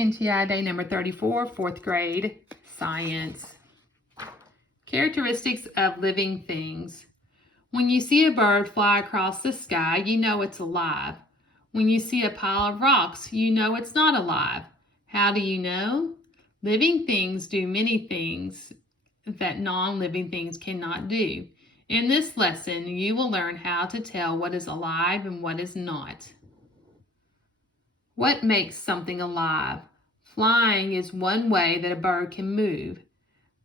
NTI Day number 34, 4th grade, Science. Characteristics of living things. When you see a bird fly across the sky, you know it's alive. When you see a pile of rocks, you know it's not alive. How do you know? Living things do many things that non-living things cannot do. In this lesson, you will learn how to tell what is alive and what is not. What makes something alive? Flying is one way that a bird can move.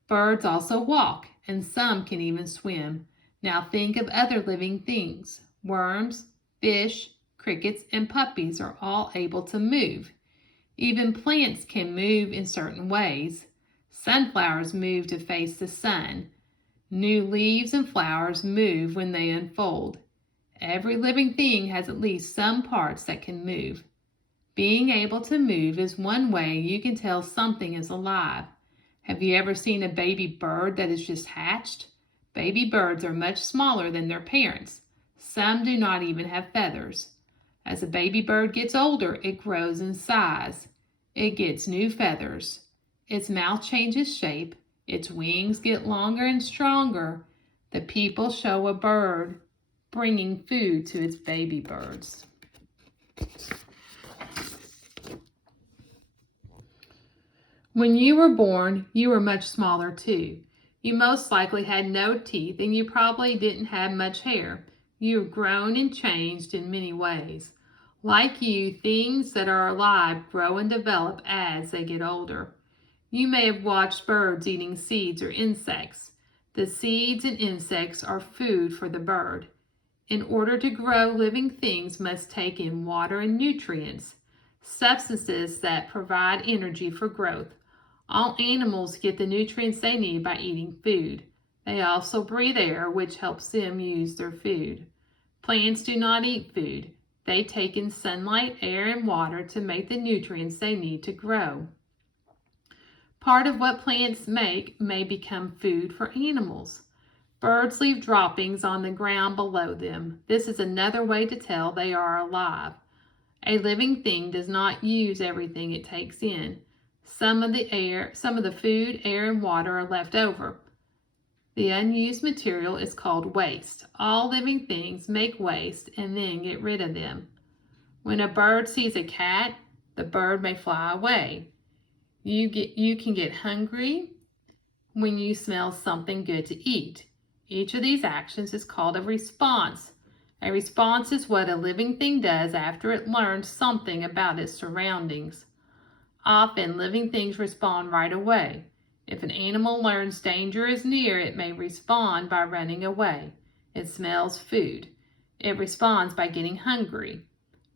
Birds also walk, and some can even swim. Now think of other living things. Worms, fish, crickets, and puppies are all able to move. Even plants can move in certain ways. Sunflowers move to face the sun. New leaves and flowers move when they unfold. Every living thing has at least some parts that can move. Being able to move is one way you can tell something is alive. Have you ever seen a baby bird that is just hatched? Baby birds are much smaller than their parents. Some do not even have feathers. As a baby bird gets older, it grows in size. It gets new feathers. Its mouth changes shape. Its wings get longer and stronger. The people show a bird bringing food to its baby birds. When you were born, you were much smaller too. You most likely had no teeth and you probably didn't have much hair. You have grown and changed in many ways. Like you, things that are alive grow and develop as they get older. You may have watched birds eating seeds or insects. The seeds and insects are food for the bird. In order to grow, living things must take in water and nutrients, substances that provide energy for growth. All animals get the nutrients they need by eating food. They also breathe air, which helps them use their food. Plants do not eat food. They take in sunlight, air, and water to make the nutrients they need to grow. Part of what plants make may become food for animals. Birds leave droppings on the ground below them. This is another way to tell they are alive. A living thing does not use everything it takes in. Some of the food, air, and water are left over. The unused material is called waste. All living things make waste and then get rid of them. When a bird sees a cat, the bird may fly away. You can get hungry when you smell something good to eat. Each of these actions is called a response. A response is what a living thing does after it learns something about its surroundings. Often, living things respond right away. If an animal learns danger is near, it may respond by running away. It smells food. It responds by getting hungry.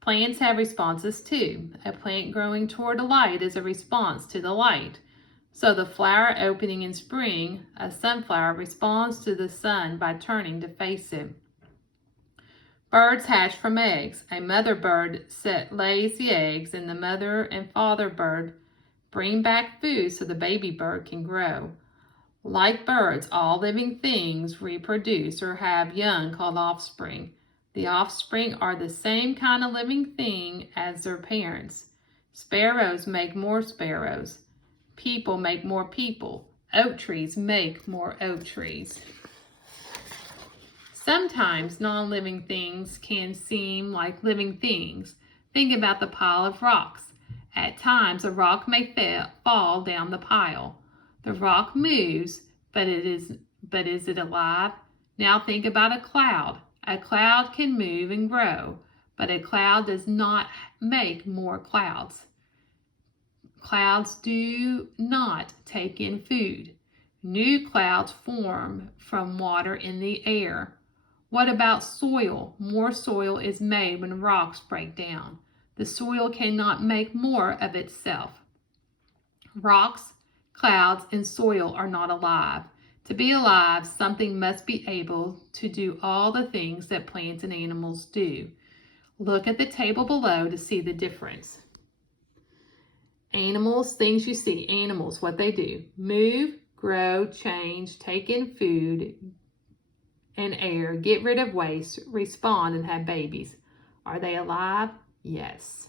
Plants have responses too. A plant growing toward a light is a response to the light. So the flower opening in spring, a sunflower responds to the sun by turning to face it. Birds hatch from eggs. A mother bird lays the eggs, and the mother and father bird bring back food so the baby bird can grow. Like birds, all living things reproduce or have young called offspring. The offspring are the same kind of living thing as their parents. Sparrows make more sparrows. People make more people. Oak trees make more oak trees. Sometimes non-living things can seem like living things. Think about the pile of rocks. At times, a rock may fall down the pile. The rock moves, but is it alive? Now think about a cloud. A cloud can move and grow, but a cloud does not make more clouds. Clouds do not take in food. New clouds form from water in the air. What about soil? More soil is made when rocks break down. The soil cannot make more of itself. Rocks, clouds, and soil are not alive. To be alive, something must be able to do all the things that plants and animals do. Look at the table below to see the difference. Animals, things you see. Animals, what they do. Move, grow, change, take in food and air, get rid of waste, respond, and have babies. Are they alive? Yes.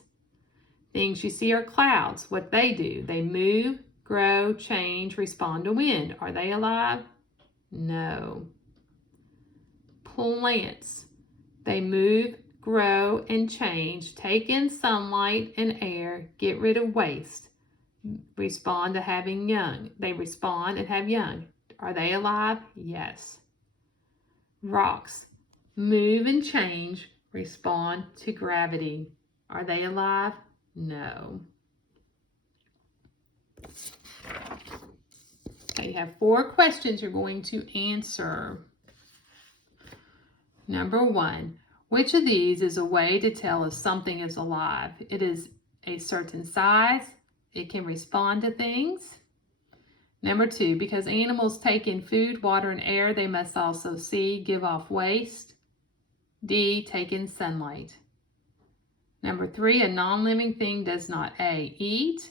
Things you see are clouds. What they do? They move, grow, change, respond to wind. Are they alive? No. Plants. They move, grow, and change, take in sunlight and air, get rid of waste, respond to having young. They respond and have young. Are they alive? Yes. Rocks. Move and change, respond to gravity. Are they alive? No. Okay, you have 4 questions you're going to answer. Number 1, which of these is a way to tell if something is alive? It is a certain size. It can respond to things. Number 2, because animals take in food, water, and air, they must also see, give off waste. D, take in sunlight. Number 3, a non-living thing does not A, eat,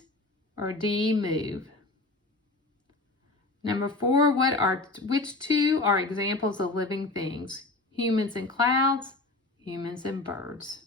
or D, move. Number 4, which 2 are examples of living things? Humans and clouds, humans and birds.